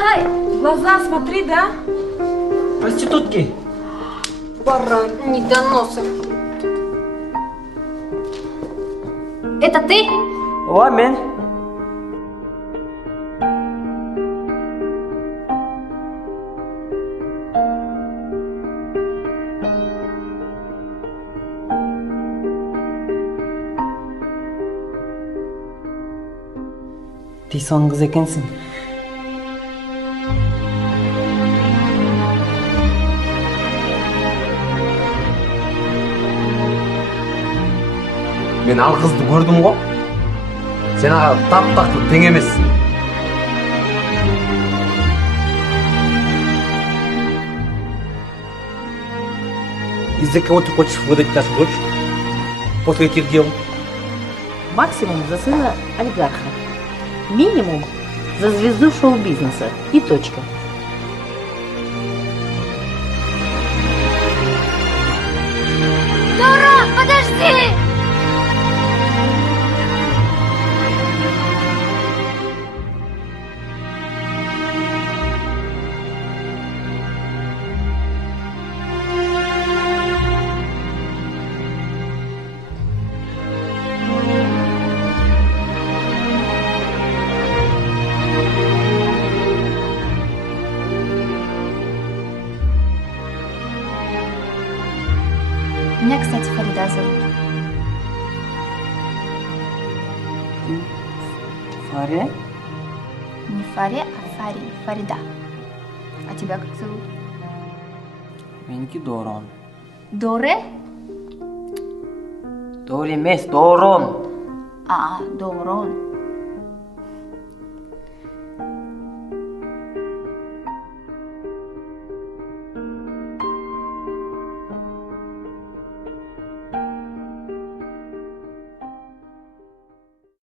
Ай, в глаза смотри, да? Проститутки. Баран. Недоносок. Это ты? О, мен. Тисон қыз екенсің. Мен ал қызды көрдім ғой. Сен аға тап-тақты тең емессің. Из-за кого ты хочешь выдать нашу дочь? После этих дел? Максимум за сына олигарха. Минимум за звезду шоу-бизнеса. И точка. Дора, подожди! Меня, кстати, Фарида зовут. Фаре? Не Фаре, а Фари. Фарида. А тебя как зовут? Меники Дорон. Доре? Дор емес, Дорон. Дорон.